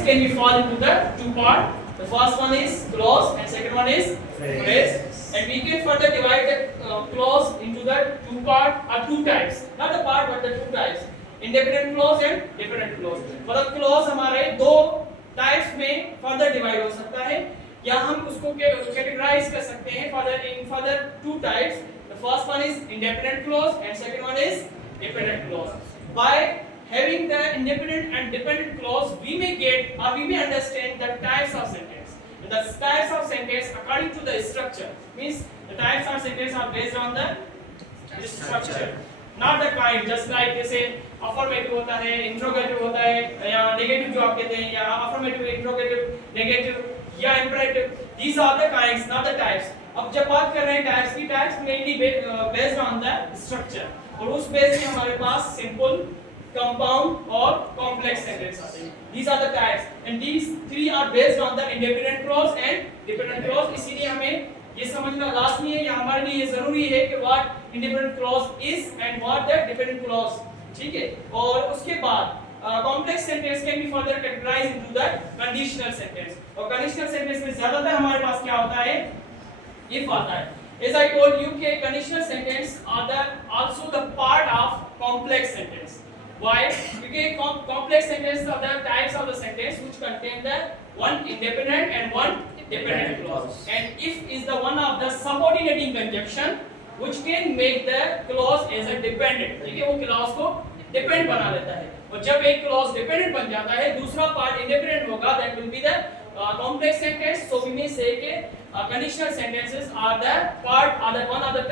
sentence can be fall into the two part. The first one is clause and second one is phrase. And we can further divide the clause into the two part or two types. Not the part but the two types. Independent clause and dependent clause. मतलब clause हमारे दो types में further divide हो सकता है या हम उसको categorize कर सकते हैं further two types. The first one is independent clause and second one is dependent clause. By having the independent and dependent clause, we may get or we may understand the types of sentence. And the types of sentence according to the structure means the types of sentence are based on the structure, not the kind. Just like जैसे affirmative होता है, interrogative होता है या negative जो आप कहते हैं या affirmative, interrogative, negative या imperative. These are the kinds, not the types. अब जब बात कर रहे हैं types की, types mainly based on the structure. और उस बेस में हमारे पास simple, compound और complex sentence आते हैं. These are the types and these three are based on the independent clause and dependent clause. इसीलिए हमें ये समझना लाजमी है या हमारे लिए ये जरूरी है कि what independent clause is and what the dependent clause. ठीक है. और उसके बाद complex sentence can be further categorized into the conditional sentence. और conditional sentence में ज्यादातर हमारे पास क्या होता है? If आता है. As I told you, conditional sentence are also the part of complex sentence. Why? Because complex sentence are the types of the sentence which contain the one independent and one dependent clause. And if is the one of the subordinating conjunction which can make the clause as a dependent. ठीक है, वो clause को depend बना देता है. और जब एक clause dependent बन जाता है, दूसरा part independent होगा, that will be the complex sentence. So we may say कि conditional sentences are the one of the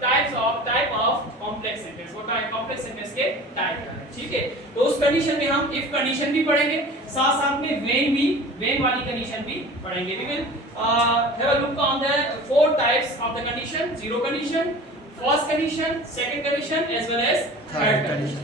type of complex sentence. वो complex sentence के type है. ठीक है, तो उस condition में हम if condition भी पढ़ेंगे, साथ साथ में when वाली condition भी पढ़ेंगे. We will have a look on the four types of the condition: zero condition, first condition, second condition, as well as third condition.